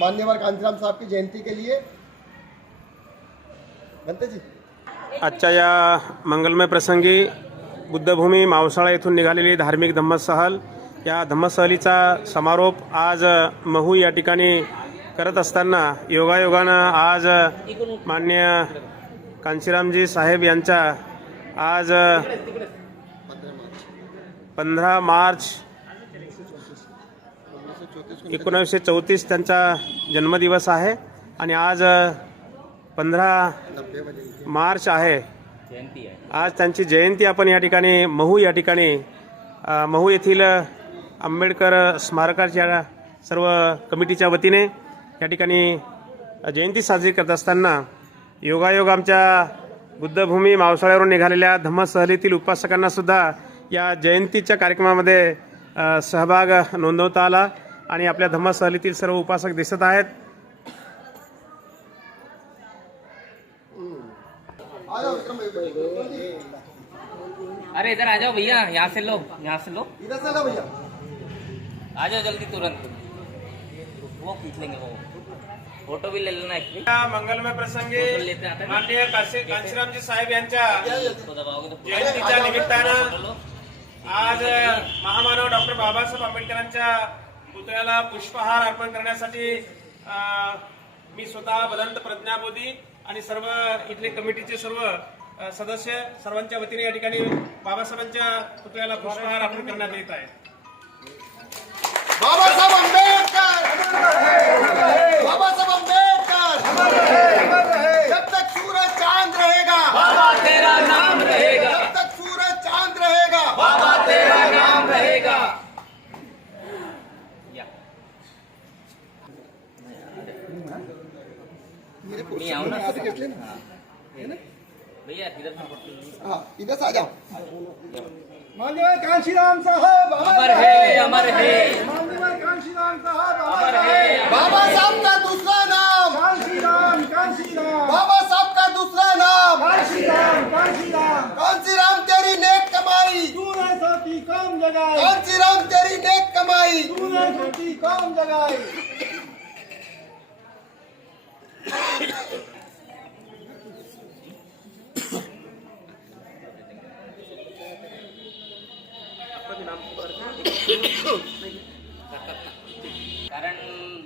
मान्यवर कांचीराम साहब की जयंती के लिए बनते जी। आजच्या या मंगलमय प्रसंगी बुद्धभूमी मावसाळा येथून निघालेली धार्मिक धम्मसहल, या धम्मसहलीचा समारोप आज महू या ठिकाणी करत असताना योगायोगानं आज माननीय कांचीरामजी साहेब यांचा आज 15 मार्च 1934 त्यांचा जन्मदिवस आहे आणि आज 15 मार्च आहे, आज त्यांची जयंती आपण या ठिकाणी महू या ठिकाणी महू येथील आंबेडकर स्मारकाच्या सर्व कमिटीच्या वतीने या ठिकाणी जयंती साजरी करत असताना योगायोग आमच्या बुद्धभूमी मावसाळ्यावरून निघालेल्या धम्मसहलीतील उपासकांना सुद्धा या जयंतीच्या कार्यक्रमामध्ये सहभाग नोंदवता आला आणि आपल्या धम्मसहलीतील सर्व उपासक दिसत आहेत। अरे इधर आ जाओ भैया, यहाँ से लो, यहाँ से लो, इधर से लो भैया, आ जाओ जल्दी तुरंत। वो खींच लेंगे, वो फोटो भी ले लेना एक या मंगलमय प्रसंगी माननीय कांचीरामजी साहेब यांच्या तो दबाओगे तो जयंतीच्या निमित्तानं आज महामानव डॉक्टर बाबासाहेब आंबेडकरांच्या पुतळ्याला पुष्पहार अर्पण करण्यासाठी मी स्वतः बदंत प्रज्ञाबोधी आणि सर्व इथले कमिटीचे सर्व सदस्य सर्वांच्या वतीने या ठिकाणी बाबासाहेबांच्या पुतळ्याला पुष्पहार अर्पण करण्यात येत आहे। बाबासाहेब आंबेडकर, बाबासाहेब आंबेडकर, जब तक सूरज चांद रहेगा बाबा तेरा नाम रहेगा, जब तक सूरज चांद रहेगा बाबा तेरा नाम रहेगा। मी आऊ ना भैया, इधर हाँ इधर से आ जाओ। मान्यवर कांशीराम साहब अमर है, अमर है, मान्यवर कांशीराम साहब अमर है। बाबा साहब का दूसरा नाम कांशीराम, कांशीराम, बाबा साहब का दूसरा नाम कांशीराम, कांशीराम, कांशीराम तेरी नेक कमाई, तूने सोती कौम जगाई, कांशीराम तेरी नेक कमाई। तूने सोती कौम जगाई। कारण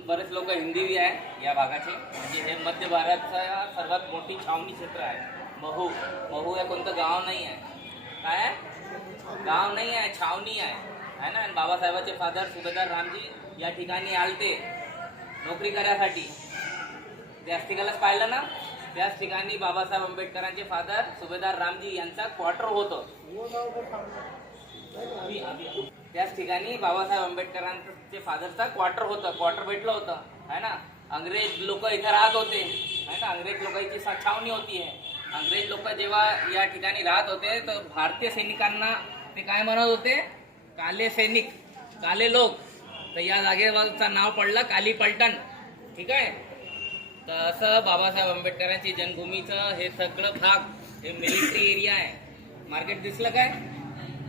बरेच लोक हिंदी बी आहे या भागाचे, म्हणजे हे मध्य भारताचा सर्वात मोठी छावणी क्षेत्र आहे महू। महू हे कोणतं गाव नाही आहे, काय आहे? गाव नाही आहे, छावणी आहे ना। आणि बाबासाहेबांचे फादर सुभेदार रामजी या ठिकाणी आलते नोकरी करायसाठी, त्याच ठिकाणीच पाहिलं ना, त्याच ठिकाणी बाबासाहेब आंबेडकरांचे फादर सुभेदार रामजी यांचा क्वार्टर होतं। त्याच ठिकाणी बाबासाहेब आंबेडकरांचे फादरचा क्वार्टर होतं, क्वार्टर भेटलं होतं है ना। अंग्रेज लोक इथे राहत होते है ना, अंग्रेज लोकांची छावणी होती आहे। अंग्रेज लोक जेव्हा या ठिकाणी राहत होते तर भारतीय सैनिकांना ते काय म्हणत होते? काले सैनिक, काले लोक। तर या जागेवरचं नाव पडलं काली पलटण, ठीक आहे। तर असं बाबासाहेब आंबेडकरांची जन्मभूमीचं हे सगळं भाग हे मिलिटरी एरिया आहे। मार्केट दिसलं काय?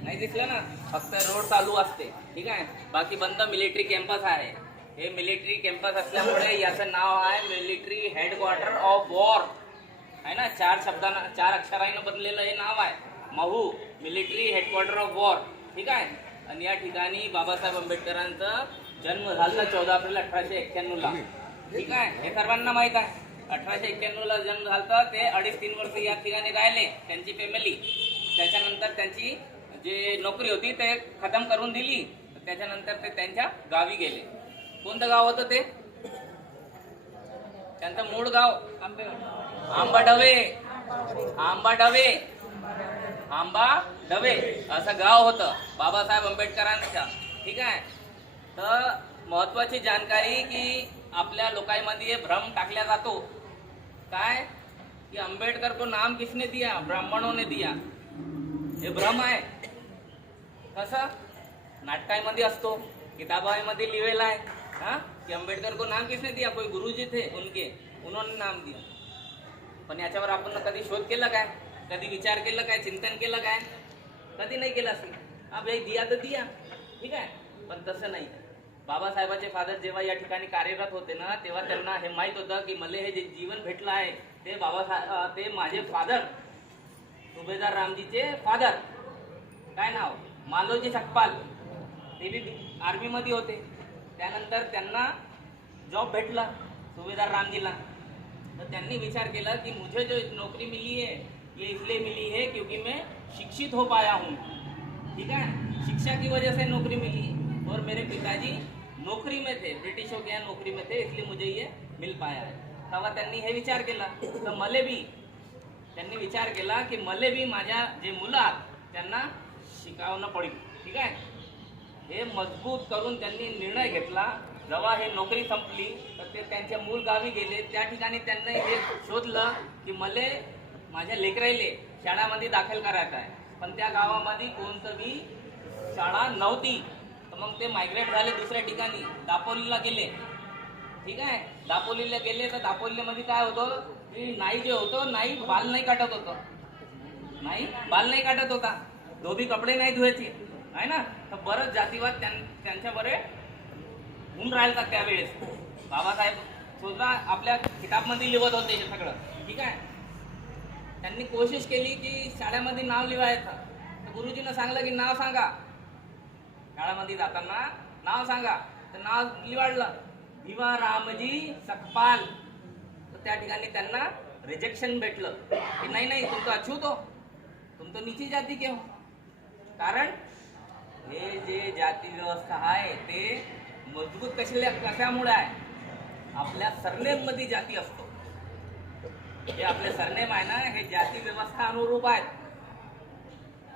नाही दिसलं ना, फक्त रोड चालू असते, ठीक आहे। बाकी बंद मिलिटरी कॅम्पस आहे। हे मिलिटरी कॅम्पस असल्यामुळे याचं नाव आहे मिलिटरी हेडक्वार्टर ऑफ वॉर है ना। 4 अक्षरांनी बनलेलं हे नाव आहे Mhow, military headquarter of war, ठीक आहे। आणि या ठिकाणी बाबासाहेब आंबेडकरांचा जन्म झाला 14 एप्रिल 1891 ला, ठीक आहे। हे सर्वांना माहित आहे। 1891 ला जन्म झाला, ते 2.5-3 वर्ष या ठिकाणी राहिले त्यांची फॅमिली। त्याच्यानंतर त्यांची जे नोकरी होती ते खतम करून दिली, त्याच्यानंतर ते त्यांच्या गावी गेले। कोणतं गाव होतं ते? त्यांचं मूळ गाव आंबाडवे, आंबाडवे, आंबाडवे असं गाव होतं बाबासाहेब आंबेडकरांचं, ठीक आहे। तर महत्वाची जानकारी की आपल्या लोकांमध्ये भ्रम टाकला जातो काय की अंबेडकर को नाम किसने दिया? ब्राह्मणों ने दिया। हे भ्रम आहे। कसं? नाटकामध्ये असतो, किताबामध्ये लिहिलेला आहे हाँ कि अंबेडकर को नाम किसने दिया? कोई गुरुजी थे उनके, उन्होंने नाम दिया। पण याच्यावर आपण कधी शोध केला काय? कधी विचार केला काय? चिंतन केलं काय? कधी नाही केलं असेल। अब हे दिया तर दिया, ठीक आहे, पण तसं नाही। बाबासाहेबाचे फादर जेव्हा या ठिकाणी कार्यरत होते ना, तेव्हा त्यांना हे माहित होतं की मला हे जे जीवन भेटलं आहे ते ते माझे फादर, सुभेदार रामजीचे फादर, काय नाव, मालोजी सकपाल, ते बी आर्मीमध्ये होते. त्यानंतर त्यांना जॉब भेटला सुभेदार रामजीला. तर त्यांनी विचार केला कि मुझे जो नौकरी मिली है ये इसलिए मिली है क्योंकि मैं शिक्षित हो पाया हूँ. ठीक है, शिक्षा की वजह से नौकरी मिली और मेरे पिताजी नौकरी में थे, ब्रिटिशों के यहाँ नौकरी में थे, इसलिए मुझे ये मिल पाया है. तेव्हा त्यांनी हे विचार केला. तर मले बी त्यांनी विचार केला की मले बी माझ्या जे मुलं आहेत त्यांना शिकवणं पडेल. ठीक आहे, हे मजबूत करून त्यांनी निर्णय घेतला. जेव्हा हे नोकरी संपली तर ते त्यांच्या मूळ गावी गेले. त्या ठिकाणी त्यांनी हे शोधलं की मले माझ्या लेकराईले शाळामध्ये दाखल करायचं आहे, पण त्या गावामध्ये कोणतं बी शाळा नव्हती. तर मग ते मायग्रेट झाले दुसऱ्या ठिकाणी, दापोलीला गेले. ठीक आहे, दापोलीला गेले तर दापोलीमध्ये काय होतं की नाई जे होतं, नाई बाल नाही काटत होतं, नाही बाल नाही काटत होता, धोबी कपडे नाही धुवायचे आहे ना. तर बरंच जातीवाद त्यांच्या बरे होऊन राहिला त्यावेळेस. बाबासाहेब सुद्धा आपल्या किताबमध्ये लिहत होते हे सगळं. ठीक आहे, त्यांनी कोशिश केली की शाळेमध्ये नाव लिहायचं. तर गुरुजीनं सांगलं की नाव सांगा, शाळेमध्ये जाताना नाव सांगा. तर नाव लिवाडलं, भिवा रामजी सकपाल. तर त्या ठिकाणी त्यांना रिजेक्शन भेटलं की नाही नाही, तुम तो अछूत हो, तुम तो नीची जाती के हो. कारण हे जे जाती व्यवस्था आहे ते मजबूत कशामुळे आहे, आपल्या सरनेम मध्ये जाती असतो. हे आपले सरनेम आहे ना, हे जाती व्यवस्था अनुरूप आहेत.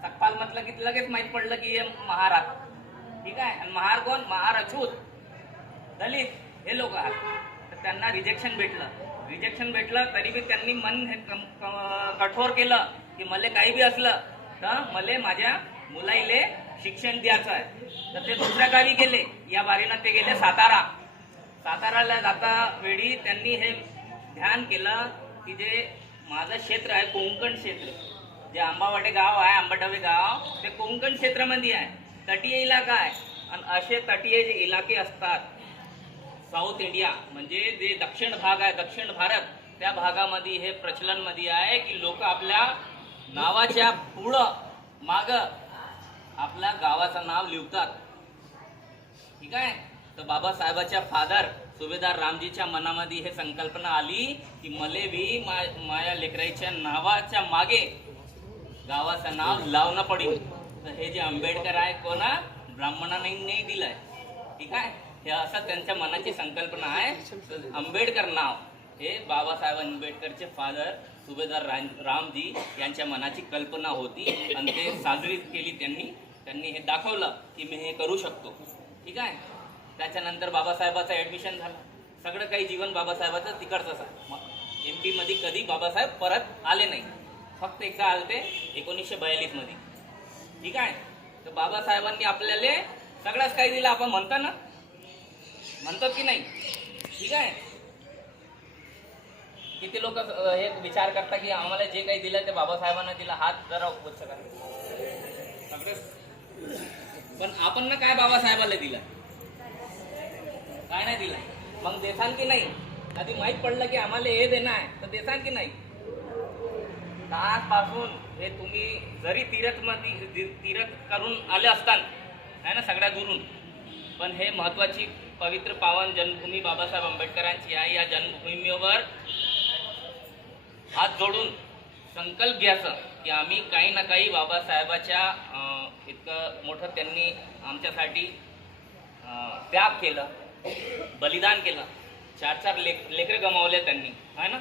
सकपाल म्हटलं की लगेच माहित पडलं की हे महार आहेत. ठीक आहे, आणि महार कोण, महार अछूत, दलित हे लोक आहेत. तर त्यांना रिजेक्शन भेटलं. तरी बी त्यांनी मन कठोर केलं की मला काही बी असलं तर मला माझ्या मुलाईले शिक्षण द्यायचं आहे. तर ते दुसऱ्या गावी गेले. या बारीनं ते गेले साताराला जाता वेळी त्यांनी हे ध्यान केलं की जे माझं क्षेत्र आहे कोंकण क्षेत्र, जे आंबावाटे गाव आहे, आंबाडवे गाव, ते कोंकण क्षेत्रामध्ये आहे, तटीय इलाका आहे. आणि असे तटीय जे इलाके असतात साऊथ इंडिया म्हणजे जे दक्षिण भाग आहे, दक्षिण भारत, त्या भागामध्ये हे प्रचलनमध्ये आहे की लोक आपल्या नावाच्या पुढं माग आपल्या गावाचं नाव लिहितात. ठीक आहे, तर बाबासाहेबाच्या फादर सुभेदार रामजीच्या मनामध्ये हे संकल्पना आली की मले बी माझ्या लेकराईच्या नावाच्या मागे गावाचं नाव लावणं पडेल. तर हे जे आंबेडकर आहे कोणा ब्राह्मणांनी नाही दिलंय. ठीक आहे, हे असं त्यांच्या मनाची संकल्पना आहे. आंबेडकर नाव हे बाबासाहेब आंबेडकरचे फादर सुभेदार रामजी यांच्या मनाची कल्पना होती आणि ते साजरी केली. त्यांनी हे दाखवलं की मी हे करू शकतो. ठीक आहे, त्याच्यानंतर बाबासाहेबाचं ऍडमिशन झालं. सगळं काही जीवन बाबासाहेबाचं तिकडचंच आहे. MP मध्ये कधी बाबासाहेब परत आले नाही, फक्त एकदा आले ते 1942 मध्ये. ठीक आहे, तर बाबासाहेबांनी आपल्याला सगळंच काही दिलं. आपण म्हणतो की नाही. ठीक आहे, किती लोक हे विचार करतात की आम्हाला जे काही दिलं ते बाबासाहेबांना दिलं. हात जरा उच्च करा सगळे. पण आपण ना काय बाबासाहेबांना दिलं, काय नाही दिलं. मग देसान की नाही, कधी माहीत पडलं की आम्हाला हे देणं आहे तर देसान की नाही. आजपासून हे तुम्ही जरी तीर्थ करून आले असताल आहे ना सगळ्या दुरून, पण हे महत्वाची पवित्र पावन जन्मभूमी बाबासाहेब आंबेडकरांची आहे. या जन्मभूमीवर हात जोडून संकल्प घ्यायचं की आम्ही काही ना काही बाबासाहेबाच्या इतकं मोठं त्यांनी आमच्यासाठी त्याग केलं, बलिदान केलं. 4 लेकरं गमावले त्यांनी आहे ना.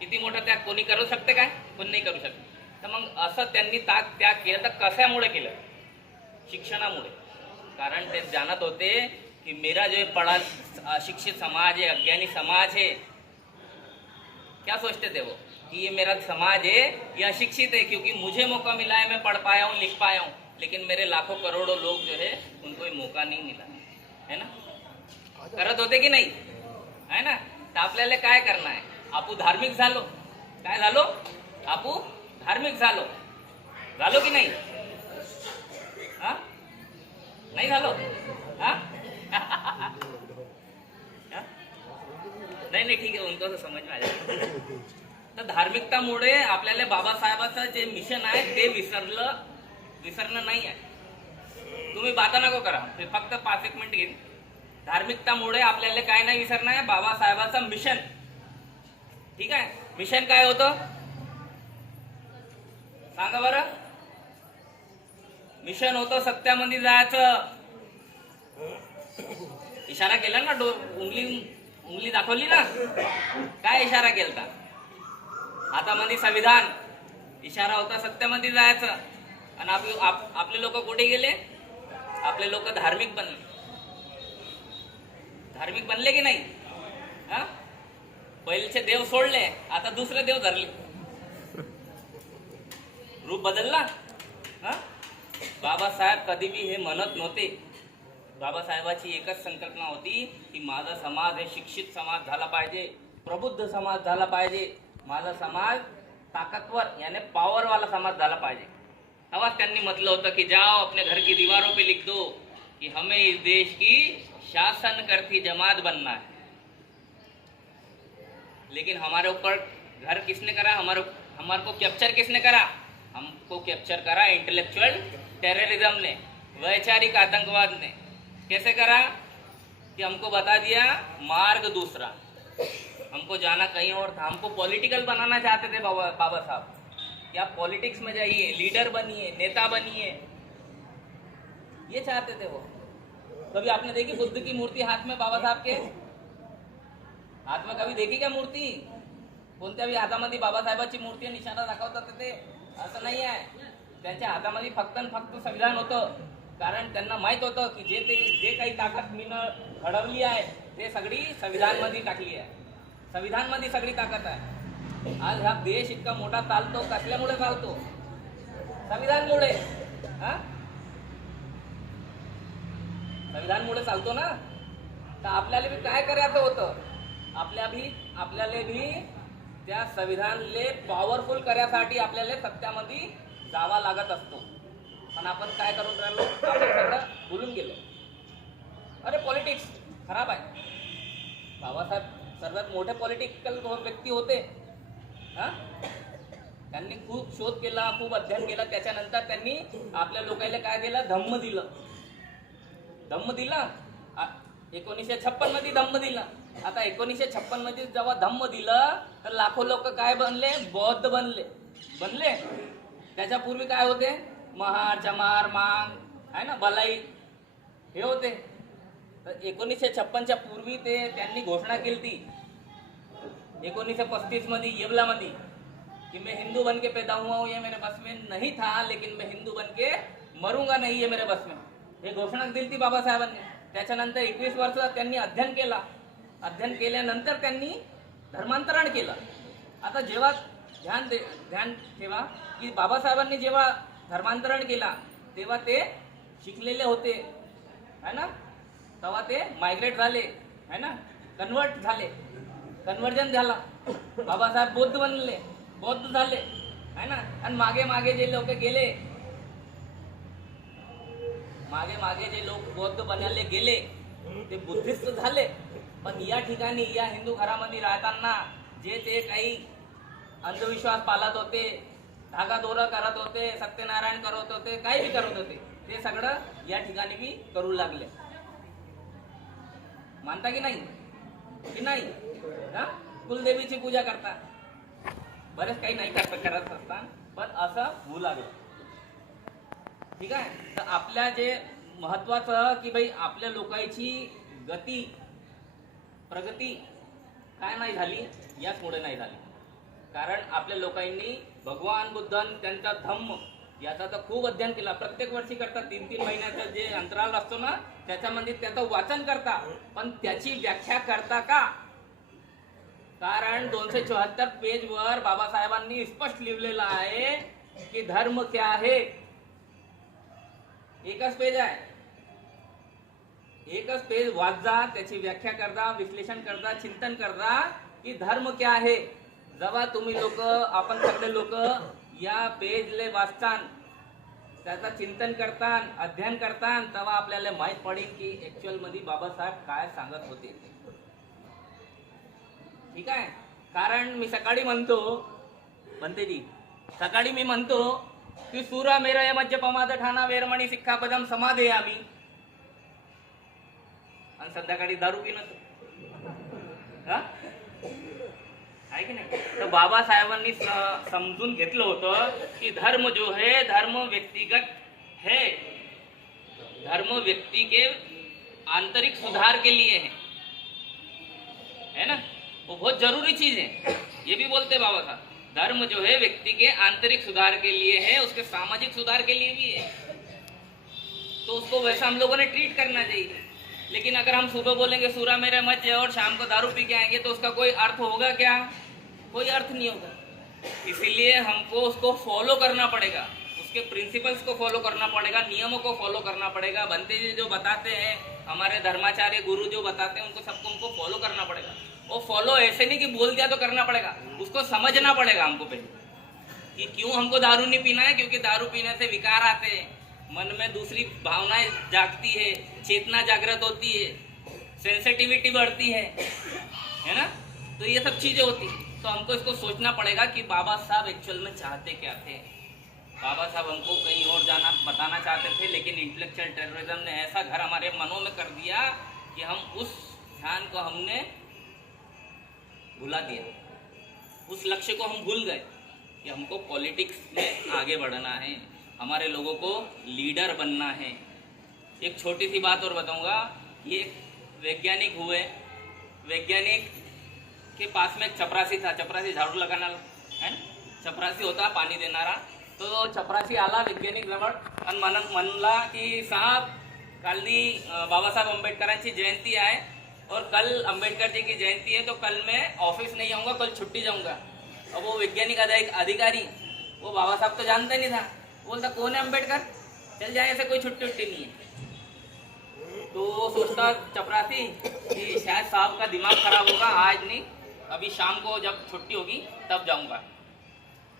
किती मोठा त्याग कोणी करू शकते काय, कोणी नाही करू शकते. तर मग असं त्यांनी त्याग केलं. तर कशामुळे केलं, शिक्षणामुळे. कारण ते जाणत होते कि मेरा जो पढ़ा अशिक्षित समाज है, अज्ञानी समाज है, क्या सोचते थे वो कि ये मेरा समाज है, ये अशिक्षित है क्योंकि मुझे मौका मिला है, मैं पढ़ पाया हूँ, लिख पाया हूँ, लेकिन मेरे लाखों करोड़ों लोग जो है उनको ये मौका नहीं मिला है ना. करत होते की नाही है ना. तर आपल्याला काय करना है, आपू धार्मिक झालो. काय झालो, आपू धार्मिक झालो की नाही. हा, नाही झालो. हा, नहीं ठीक है, उनको तो समझ में आ जाएगा. तर धार्मिकतामुळे आपल्याला बाबासाहेबाचं जे मिशन आहे ते विसरणं नाही आहे. तुम्ही बाता नको करा, ते फक्त 5-1 मिनिट घेईन. धार्मिकतामुळे आपल्याला काय नाही विसरणं आहे, बाबासाहेबाचं मिशन. ठीक आहे, मिशन काय होतं सांगा बरं. मिशन होतं सत्यामध्ये जायचं. इशारा केला ना, उंगली दाखवली ना, काय इशारा केलता? हातामध्ये संविधान. इशारा होता सत्यामध्ये जायचं. आणि आपले लोक कुठे गेले? आपले लोक धार्मिक बनले की नाही? पहिलेचे देव सोडले, आता दुसरे देव धरले. रूप बदलला. बाबासाहेब कधी बी हे म्हणत नव्हते. बाबासाहेबाची एकच संकल्पना होती की माझा समाज हे शिक्षित समाज झाला पाहिजे, प्रबुद्ध समाज झाला पाहिजे, माझा समाज ताकतवर यानी पॉवर वाला समाज झाला पाहिजे. तेव्हाच त्यांनी म्हटलं होतं की जाओ अपने घर की दीवारों पे लिख दो कि हमें इस देश की शासन करती जमात बनना है. लेकिन हमारे ऊपर घर किसने करा? हमारे को कैप्चर किसने करा? हमको कैप्चर करा इंटेलेक्चुअल टेररिज्म ने, वैचारिक आतंकवाद ने. कैसे करा कि हमको बता दिया मार्ग दूसरा, हमको जाना कहीं और था. हमको पॉलिटिकल बनाना चाहते थे बाबा साहब कि आप पॉलिटिक्स में जाइए, लीडर बनिए, नेता बनिए, ये चाहते थे वो. कभी आपने देखी बुद्ध की मूर्ति हाथ में? बाबा साहब के हाथ में कभी देखी क्या मूर्ति? कोणत्या बी हातामध्ये बाबासाहेबांची मूर्ती निशाणा दाखवतात ते असं नाही आहे. त्यांच्या हातामध्ये फक्त संविधान होतं. कारण त्यांना माहित होतं की जे काही ताकद मी घडवली आहे ते सगळी संविधानमध्ये टाकली आहे. संविधानमध्ये सगळी ताकद आहे. आज हा देश इतका मोठा चालतो कसल्यामुळे चालतो? संविधानमुळे. संविधानमुळे चालतो ना. तर आपल्याला बी काय करायचं होतं? आपल्याला भी त्या संविधानले पॉवरफुल करण्यासाठी आपल्याला सत्यामध्ये जावा लागत असतो. पण आपण काय करून राहिलो? आपण सगळं भुलून गेलो. अरे पॉलिटिक्स खराब आहे. बाबासाहेब सर्वात मोठे पॉलिटिकल व्यक्ती होते. त्यांनी खूप शोध केला, खूप अध्ययन केला. त्याच्यानंतर त्यांनी आपल्या लोकांना काय दिलं? धम्म दिलं. 1956 मध्ये धम्म दिला. आता 1956 मध्ये जेव्हा धम्म दिलं तर लाखो लोक काय बनले? बौद्ध बनले. त्याच्यापूर्वी काय होते? महार, चमार, मांग आहे ना, बलाई हे होते. तर 1956च्या पूर्वी त्यांनी घोषणा केली ती 1935 मध्ये येवला मध्ये कि मैं हिंदू बन के पैदा हुआ हूं, ये मेरे बस में नहीं था, लेकिन मैं हिंदू बन के मरूंगा नहीं, ये मेरे बस में. हे घोषणा दिली ती बाबासाहेबांनी. त्याच्यानंतर 21 वर्ष त्यांनी अध्ययन केला. अध्ययन केल्यानंतर त्यांनी धर्मांतरण केलं. आता जेव्हा ध्यान ठेवा की बाबासाहेबांनी जेव्हा धर्मांतरण केला तेव्हा ते शिकलेले होते है ना. तेव्हा ते मायग्रेट झाले है ना, कन्वर्जन झाला. बाबासाहेब बौद्ध झाले है ना. आणि मागे जे लोक गेले, मागे जे लोक बौद्ध बनायला गेले ते बुद्धिस्ट झाले. पण या ठिकाणी या हिंदू घरामध्ये राहताना ते काही अंधविश्वास पाळत होते, धागादोरा करत होते, सत्यनारायण करत होते, काही बी करत होते, ते सगळं या ठिकाणी बी करू लागले. मानता की नाही? कुलदेवीची पूजा करता, बरेच काही नाही करत असतात, पण असं होऊ लागलं. ठीक आहे. तर आपल्या जे महत्वाचं की भाई आपल्या लोकांची प्रगती काय नाही झाली? याचमुळे नाही झाली. कारण आपल्या लोकांनी भगवान बुद्धांनी त्यांचा धम्म याचा तर खूप अध्ययन केला. प्रत्येक वर्षी करतात. 3-3 महिन्याचा जे अंतराल असतो ना त्याच्यामध्ये त्याचं वाचन करता, पण त्याची व्याख्या करता का? कारण 274 पेजवर बाबासाहेबांनी स्पष्ट लिहिलेलं आहे की धर्म क्या है. एकच पेज आहे. एकच पेज वाचा, त्याची व्याख्या करता, विश्लेषण करता, चिंतन करता की धर्म क्या आहे. जेव्हा तुम्ही लोक, आपण सगळे लोक या पेजले वाचतान त्याचा चिंतन करतान, अध्ययन करतान, तेव्हा आपल्याला माहीत पडेल की ऍक्च्युअल मध्ये बाबासाहेब काय सांगत होते ते. ठीक आहे. कारण मी सकाळी म्हणते जी सकाळी मी म्हणतो की सुरा मेरय मज्ज पमाद ठाणा वेरमणी सिक्खापदम समाधेयामी, आणि संध्याकाळी दारू पिणं आहे की नाही. तर बाबासाहेबांनी समजून घेतलं होतं की धर्म जो है धर्म व्यक्तिगत है, धर्म व्यक्ति के आंतरिक सुधार के लिए है ना, वो बहुत जरूरी चीज है. ये भी बोलते बाबा साहब, धर्म जो है व्यक्ति के आंतरिक सुधार के लिए है, उसके सामाजिक सुधार के लिए भी है. तो उसको वैसा हम लोगों ने ट्रीट करना चाहिए. लेकिन अगर हम सुबह बोलेंगे सूरा मेरे मत जाए और शाम को दारू पी के आएंगे तो उसका कोई अर्थ होगा क्या? कोई अर्थ नहीं होगा. इसीलिए हमको उसको फॉलो करना पड़ेगा, उसके प्रिंसिपल्स को फॉलो करना पड़ेगा, नियमों को फॉलो करना पड़ेगा. बनते जी जो बताते हैं, हमारे धर्माचार्य गुरु जो बताते हैं, उनको सबको हमको फॉलो करना पड़ेगा. वो फॉलो ऐसे नहीं कि बोल दिया तो करना पड़ेगा, उसको समझना पड़ेगा हमको पहले कि क्यों हमको दारू नहीं पीना है. क्योंकि दारू पीने से विकार आते हैं, मन में दूसरी भावनाएं जागती है, चेतना जागृत होती है, सेंसिटिविटी बढ़ती है ना. तो ये सब चीजें होती है. तो हमको इसको सोचना पड़ेगा कि बाबा साहब एक्चुअल में चाहते क्या थे. बाबा साहब हमको कहीं और जाना बताना चाहते थे, लेकिन इंटेलेक्चुअल टेररिज्म ने ऐसा घर हमारे मनों में कर दिया कि हम उस ध्यान को हमने भुला दिया, उस लक्ष्य को हम भूल गए कि हमको पॉलिटिक्स में आगे बढ़ना है, हमारे लोगों को लीडर बनना है. एक छोटी सी बात और बताऊंगा. ये वैज्ञानिक हुए, वैज्ञानिक के पास में एक चपरासी था. चपरासी झाड़ू लगाना है ना, चपरासी होता पाणी देणारा. तो चपरासी आला वैज्ञानिक जवळ आणि म्हणला की साहब कालनी बाबासाहेब आंबेडकरांची जयंती आहे और कल अंबेडकर जी की जयंती है, तो कल मैं ऑफिस नहीं जाऊंगा, कल छुट्टी जाऊंगा. अब वो वैज्ञानिक अधिकारी वो बाबा साहब तो जानता नहीं था, बोलता कौन है अंबेडकर, चल जाए, ऐसे कोई छुट्टी उट्टी नहीं है. तो सोचता चपरासी कि शायद साहब का दिमाग खराब होगा, आज नहीं, अभी शाम को जब छुट्टी होगी तब जाऊंगा.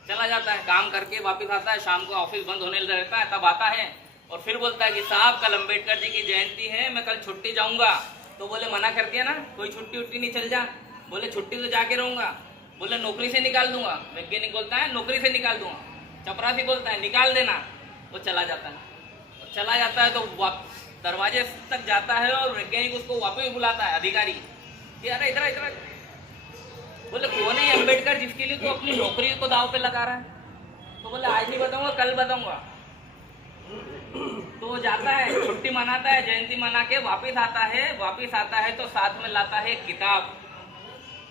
चला जाता है, काम करके वापस आता है, शाम को ऑफिस बंद होने रहता है, तब आता है और फिर बोलता है कि साहब कल अंबेडकर जी की जयंती है, मैं कल छुट्टी जाऊंगा. तो बोले मना कर दिया ना, कोई छुट्टी उट्टी नहीं, चल जा. बोले छुट्टी तो जाके रहूंगा. बोले नौकरी से निकाल दूंगा. वैज्ञानिक बोलता है नौकरी से निकाल दूंगा. चपरासी बोलता है निकाल देना. वो चला जाता है, चला जाता है तो दरवाजे तक जाता है और वैज्ञानिक उसको वापस बुलाता है अधिकारी कि अरे इधर इधर. बोले कौन है अंबेडकर जिसके लिए तो अपनी नौकरी को दाव पे लगा रहा है. तो बोले आज नहीं बताऊंगा, कल बताऊंगा. तो जाता है, छुट्टी मनाता है, जयंती मना के वापस आता है तो साथ में लाता है एक किताब.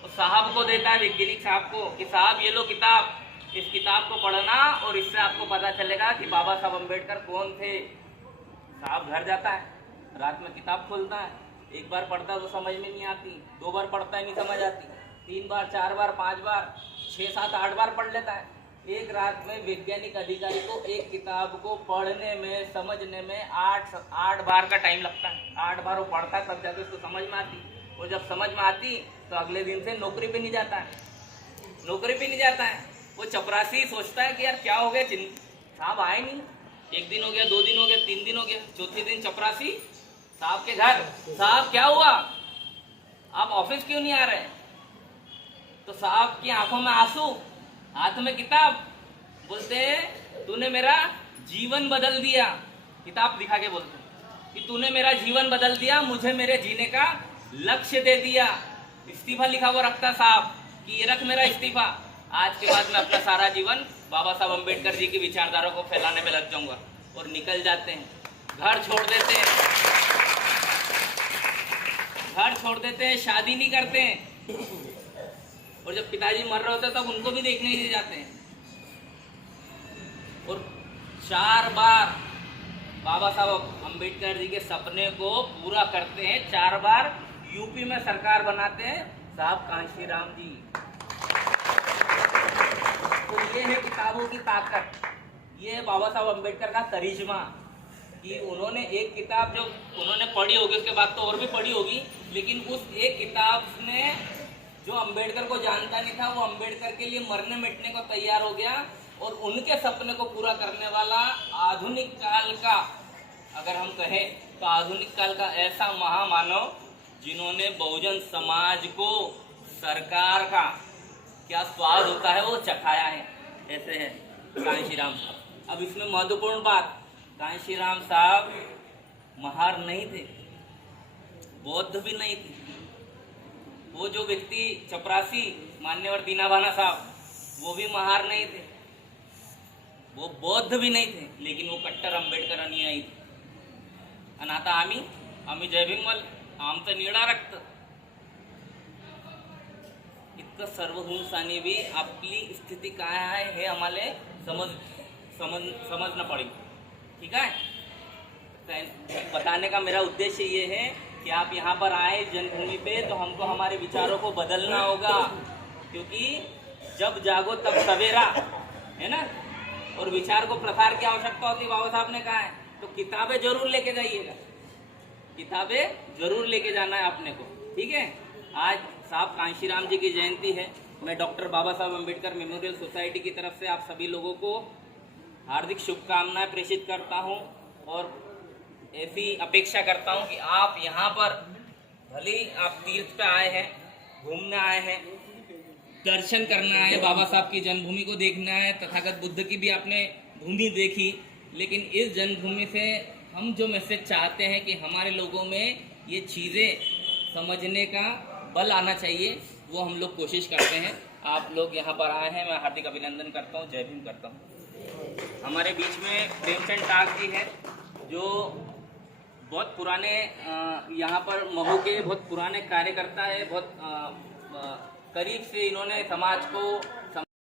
तो साहब को देता है, वैज्ञानिक साहब को, कि साहब ये लो किताब, इस किताब को पढ़ना और इससे आपको पता चलेगा कि बाबा साहब अम्बेडकर कौन थे. साहब घर जाता है, रात में किताब खोलता है, एक बार पढ़ता तो समझ में नहीं आती, 2 बार पढ़ता है नहीं समझ आती, 3 बार 4 बार 5 बार 6 7 8 बार पढ़ लेता है. एक रात में वैज्ञानिक अधिकारी को एक किताब को पढ़ने में, समझने में 8 बार का टाइम लगता है. 8 बार वो पढ़ता है तब जाके उसको समझ में आती. और जब समझ में आती तो अगले दिन से नौकरी पे नहीं जाता है. वो चपरासी सोचता है कि यार क्या हो गया, साहब आए नहीं. 1 दिन हो गया, 2 दिन हो गया, 3 दिन हो गया, चौथे दिन चपरासी साहब के घर, साहब क्या हुआ, आप ऑफिस क्यों नहीं आ रहे. तो साहब की आंखों में आंसू, हाथ में किताब. बोलते तूने मेरा जीवन बदल दिया. किताब दिखा के बोलते कि तूने मेरा जीवन बदल दिया, मुझे मेरे जीने का लक्ष्य दे दिया. इस्तीफा लिखा हुआ रखता साहब कि ये रख मेरा इस्तीफा, आज के बाद मैं अपना सारा जीवन बाबा साहब अम्बेडकर जी की विचारधारा को फैलाने में लग जाऊंगा. और निकल जाते हैं, घर छोड़ देते हैं, शादी नहीं करते हैं. और जब पिताजी मर रहे होते हैं तब उनको भी देखने नहीं जाते हैं. और 4 बार बाबा साहब अम्बेडकर जी के सपने को पूरा करते हैं. 4 बार यूपी में सरकार बनाते हैं साहब कांशीराम जी. तो ये है किताबों की ताकत, ये है बाबा साहब अम्बेडकर का करिश्मा कि उन्होंने एक किताब जो उन्होंने पढ़ी होगी, उसके बाद तो और भी पढ़ी होगी, लेकिन उस एक किताब ने जो अम्बेडकर को जानता नहीं था वो अम्बेडकर के लिए मरने मिटने को तैयार हो गया. और उनके सपने को पूरा करने वाला आधुनिक काल का, अगर हम कहें तो आधुनिक काल का ऐसा महामानव जिन्होंने बहुजन समाज को सरकार का क्या स्वाद होता है वो चखाया है, ऐसे है कांशीराम साहब। अब इसमें महत्वपूर्ण बात, कांशीराम साहब महार नहीं थे, बौद्ध भी नहीं थे। वो जो व्यक्ति चपरासी मान्यवर दीनाभाना साहब, वो भी महार नहीं थे, वो बौद्ध भी नहीं थे, लेकिन वो कट्टर आंबेडकर अनुयायी थे। आणि आता आम्ही जय भीम मल, आमचं निळा रक्त, इतकं सर्व होऊन सानी भी आपली स्थिती काय आहे हे आम्हाला समझना पड़ेगी। ठीक है, बताने का मेरा उद्देश्य ये है कि आप यहाँ पर आए जन्मभूमि पे तो हमको हमारे विचारों को बदलना होगा, क्योंकि जब जागो तब सवेरा है ना। और विचार को प्रसार की आवश्यकता होती है, बाबा साहब ने कहा है, तो किताबें जरूर लेके जाइएगा, किताबें जरूर लेके जाना है अपने को। ठीक है, आज साहब कांशीराम जी की जयंती है। मैं डॉक्टर बाबा साहब अम्बेडकर मेमोरियल सोसाइटी की तरफ से आप सभी लोगों को हार्दिक शुभकामनाएं प्रेषित करता हूं और ऐसी अपेक्षा करता हूं कि आप यहाँ पर भले आप तीर्थ पे आए हैं, घूमने आए हैं, दर्शन करना है, बाबा साहब की जन्मभूमि को देखना है, तथागत बुद्ध की भी आपने भूमि देखी, लेकिन इस जन्मभूमि से हम जो मैसेज चाहते हैं कि हमारे लोगों में ये चीज़ें समझने का बल आना चाहिए, वो हम लोग कोशिश करते हैं। आप लोग यहाँ पर आए हैं, मैं हार्दिक अभिनंदन करता हूँ, जय भीम करता हूँ। हमारे बीच में प्रेमचंद टाक जी है, जो बहुत पुराने यहाँ पर महू के बहुत पुराने कार्यकर्ता है, बहुत करीब से इन्होंने समाज को